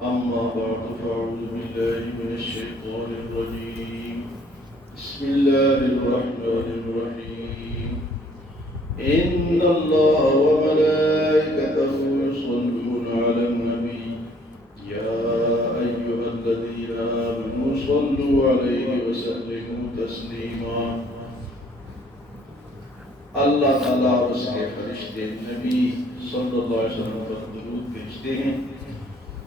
أما بعد فأعوذ بالله من الشيطان الرجيم. بسم الله الرحمن الرحيم. إن الله وملائكته يصلون على النبي يا أيها الذين آمنوا صلوا عليه وسلموا تسليما. اللہ تعالیٰ اور اس کے فرشتے نبی صلی اللہ علیہ وسلم پر درود بھیجتے ہیں.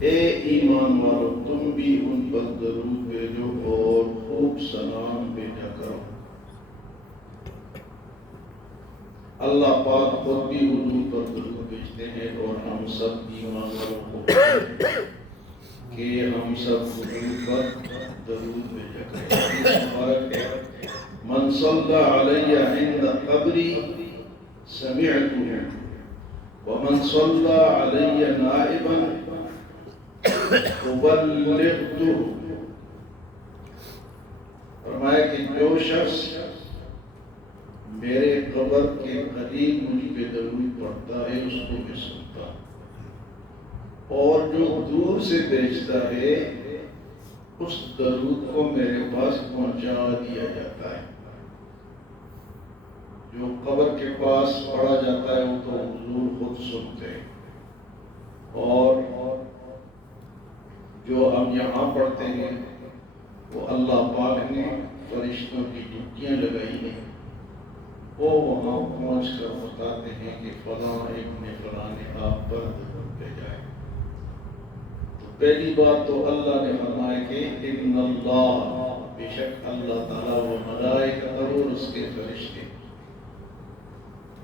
اے ایمان والو تم بھی ان پر درود بھیجو اور خوب سلام بھیجا کرو. اللہ پاک خود بھی حضور پر درود بھیجتے ہیں اور ہم سب ایمان والوں کو کہ ہم سب حضور پر درود بھیجا کریں. من صلى علي عند قبري سمعته ومن صلى علي نائبا أبلغته. فرمایا کہ جو شخص میرے قبر کے قریب مجھ پہ درود پڑھتا ہے اس کو بھی سنتا، اور جو دور سے بھیجتا ہے اس درود کو میرے پاس پہنچا دیا جاتا ہے. جو قبر کے پاس پڑھا جاتا ہے وہ تو حضور خود سنتے ہیں، اور جو ہم یہاں پڑھتے ہیں وہ اللہ پاک نے فرشتوں کی ڈیوٹیاں لگائی ہیں. وہ وہاں پہنچ کر بتاتے ہیں کہ فلاں ابن فلاں نے آپ پر درود بھیجا ہے. تو پہلی بات تو اللہ نے فرمایا کہ ان اللہ، بے شک اللہ تعالیٰ و ملائکہ اور اس کے فرشتے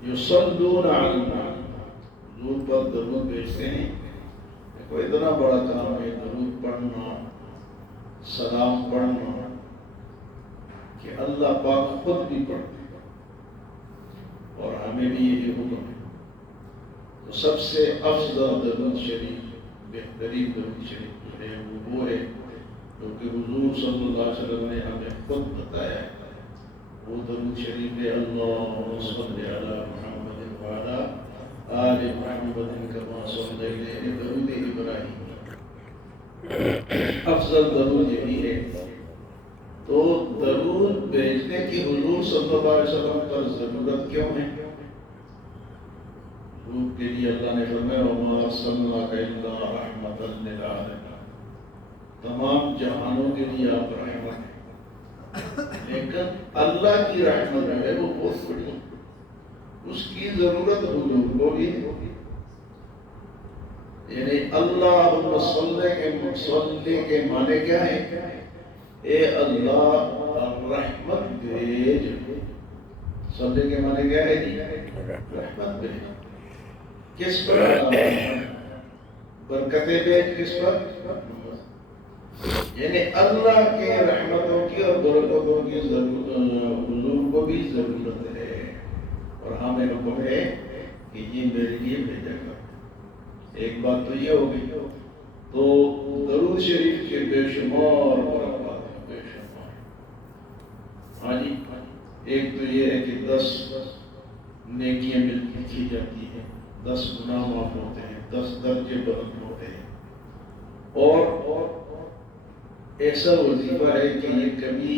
یصلون علی النبی، حضور پر درود بھیجتے ہیں. کوئی اتنا بڑا کام ہے درود پڑھنا، سلام پڑھنا، کہ اللہ پاک خود بھی پڑھتے اور ہمیں بھی یہی حکم ہے. تو سب سے افضل درود شریف، بہترین درود شریف ہے وہ ہے جو کہ حضور صلی اللہ علیہ وسلم نے ہمیں خود بتایا ہے. وہ درود شریف ہے اللہم صلی علی محمد وعلی آل محمد کما صلیت علی درود ابراہیم. افضل درود یہی ہے. تو درود بھیجنے کی حضور صلی اللہ علیہ وسلم پر ضرورت کیوں ہے؟ حضور کے لیے اللہ نے فرمایا وما ارسلناک الا رحمۃ للعالمین، تمام جہانوں کے لیے آپ رحمت ہیں. لیکن اللہ کی رحمت ہے وہ بہت بڑی، اس کی ضرورت حضور کو بھی ہے. یعنی اللہم صلی کے معنی کیا ہے؟ اے اللہ رحمت بھیج. صلی کے معنی کیا ہے جی؟ رحمت بھیج. کس پر؟ برکتیں بھیج. کس پر؟ یعنی اللہ کے رحمتوں کی اور برکتوں کی حضور کو بھی ضرورت ہے، اور ہمیں حکم ہے کہ یہ میرے لیے بھیجا کر. ایک بات تو یہ ہو گئی. تو درود شریف کے بے شمار برکات ہیں، بے شمار. ہاں جی، ایک تو یہ ہے کہ 10 نیکیاں لکھی جاتی ہیں، 10 گناہ معاف ہوتے ہیں، 10 درجے بلند ہوتے ہیں. اور ایسا وظیفہ ہے کہ یہ کبھی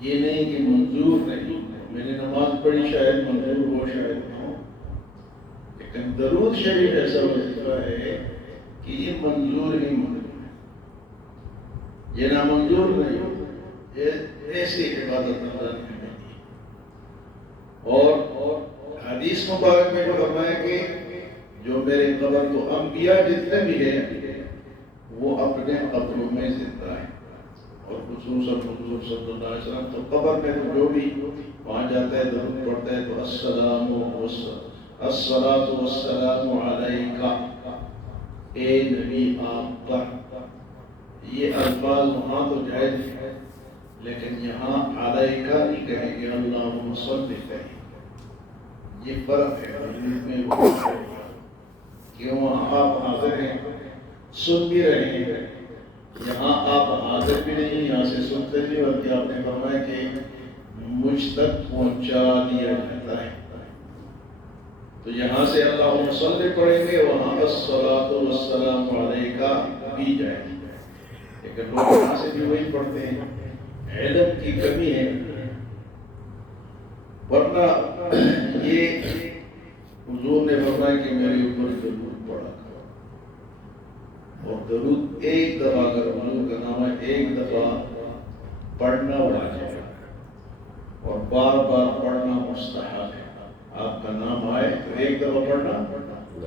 یہ نہیں کہ منظور نہیں. میں نے نماز پڑھی شاید منظور ہو شاید نہ ہو، لیکن درود شریف ایسا وظیفہ ہے کہ یہ منظور ہی منظور ہے، یہ نامنظور نہیں. یہ ایسی عبادت اللہ نے دی. اور حدیث مبارک میں جو فرمایا کہ جو میرے قبر تو انبیاء جتنے بھی ہیں وہ اپنے قبروں میں زندہ ہیں، اور خصوصاً حضور صلی اللہ علیہ وسلم تو قبر میں جو بھی وہاں جاتا ہے درود پڑھتا ہے تو الصلاۃ والسلام علیک، اے نبی آپ پر. یہ الفاظ وہاں تو جائز ہے، لیکن یہاں علیک نہیں کہیں گے، اللہم صلی کہیں. یہ فرق ہے کہ وہاں آپ حاضر ہیں سن بھی رہے ہیں، یہاں آپ حاضر بھی نہیں، یہاں سے سنتے بھی، بلکہ آپ نے فرمایا کہ مجھ تک پہنچا دیا جاتا ہے. تو یہاں سے اللہم صلی پڑھیں گے، وہاں الصلاۃ والسلام علیکہ بھی جائے گی، لیکن لوگ یہاں سے بھی وہی پڑھتے ہیں، علم کی کمی ہے۔ ورنہ یہ حضور نے فرمایا کہ میرے اوپر درود پڑھا کرو، اور درود ایک دفعہ اگر حضور کا نام ہے ایک دفعہ پڑھنا واجب ہے، اور بار بار پڑھنا مستحب ہے۔ آپ کا نام آئے تو ایک دفعہ پڑھنا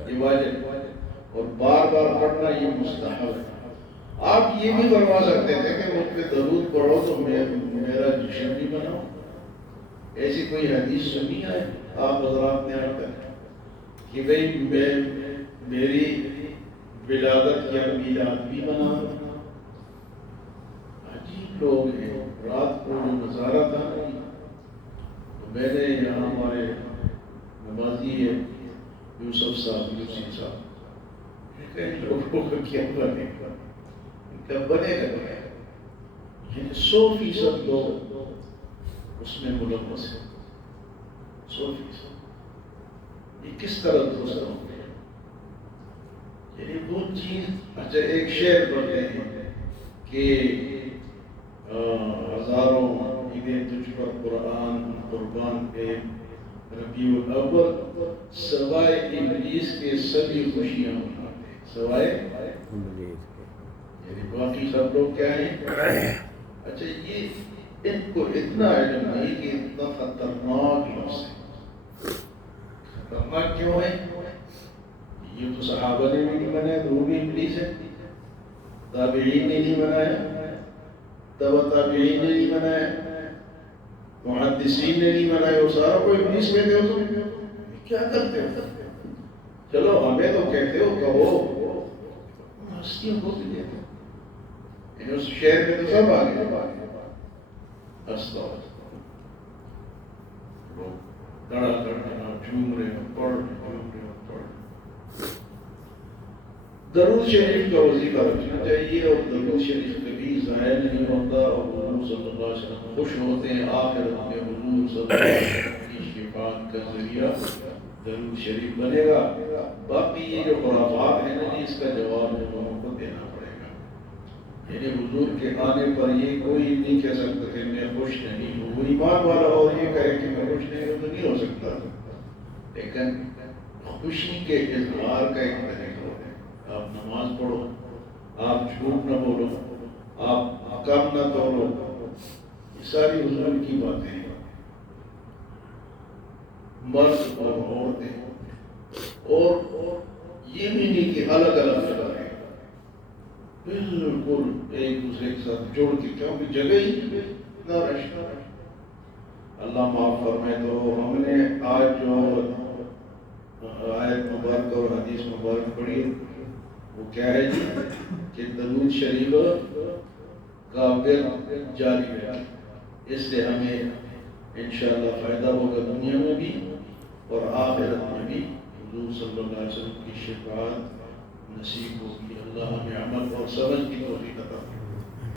یہ واجب ہے، اور بار بار پڑھنا یہ مستحب ہے۔ آپ یہ بھی فرما سکتے تھے کہ مجھ پہ درود پڑھو تو میرا جشن بھی بناؤ، ایسی کوئی حدیث سنی ہے آپ حضرات نے آج تک کہ بھئی میری ولادت یا میلاد بھی بنا؟ عجیب لوگ ہیں۔ رات کو جو نظارہ تھا تو میں نے یہاں ہمارے نمازی ہے یوسف صاحب، یوسف صاحب، کئی لوگوں کا کیا بنے گا، ان کا بنے گا کیا؟ یعنی 100% لوگ اس میں ملوث ہے، 100%۔ یہ کس طرح دوسرا ہو گیا؟ یعنی وہ چیز، اچھا ایک شعر پڑھتے ہیں کہ ہزاروں عیدیں تجھ پر قرآن قربان کے ربیع الاول، سوائے ابلیس کے سبھی خوشیاں مناتے، سوائے یعنی باقی سب لوگ کیا ہیں؟ اچھا یہ ان کو اتنا علم نہیں کہ اتنا خطرناک لفظ ہے۔ خطرناک کیوں ہے؟ یہ تو صحابہ نے بھی نہیں بنایا، تو وہ بھی ابلیس ہے، تابعین نے نہیں بنایا، تبع تابعین نے نہیں بنایا، محدثین نے نہیں بنایا، وہ سارا کوئی ابلیس کہتے ہو تم کیا کرتے ہو؟ چلو ہمیں تو کہتے ہو، کہو ہستیوں کو بھی کہتے ہو، اس شہر میں تو سب آگے لوگ کڑا کرنا جھوم رہے ہو، پڑھ رہے ہو، پڑھ۔ درود شریف کا وظیفہ رکھنا چاہیے، اور درود شریف کبھی ضائع نہیں ہوتا، اور حضور صلی اللہ علیہ وسلم خوش ہوتے ہیں آخرت میں حضور صلی اللہ علیہ وسلم کی شفاعت کا ذریعہ درود شریف بنے گا۔ باقی یہ جو خرافات ہیں نا، اس کا جواب لوگوں کو دینا پڑے گا۔ یعنی حضور کے آنے پر یہ کوئی نہیں کہہ سکتا کہ میں خوش نہیں ہوں، وہ ایمان والا اور یہ کہے کہ میں خوش نہیں ہوں تو نہیں ہو سکتا، لیکن خوشی کے اظہار کا ایک طریقہ ہوتا ہے۔ آپ نماز پڑھو، آپ جھوٹ نہ بولو، آپ کم نہ توڑو، یہ ساری حضور کی باتیں ہیں۔ مرد اور عورتیں، اور یہ بھی نہیں کہ الگ الگ جگہ ہے، بالکل ایک دوسرے کے ساتھ جوڑ کے، کیونکہ جگہ ہی نہ رشتہ۔ اللہ معاف فرمائے تو ہم نے آج جو آیت مبارک اور حدیث مبارک پڑھی وہ کیا ہے جی کہ درود شریف کا ورد جاری ہے، اس سے ہمیں انشاءاللہ فائدہ ہوگا دنیا میں بھی اور آخرت میں بھی، حضور صلی اللہ علیہ وسلم کی شفاعت نصیب ہوگی۔ اللہ ہمیں عمل اور سمجھ کی توفیق عطا فرمائے۔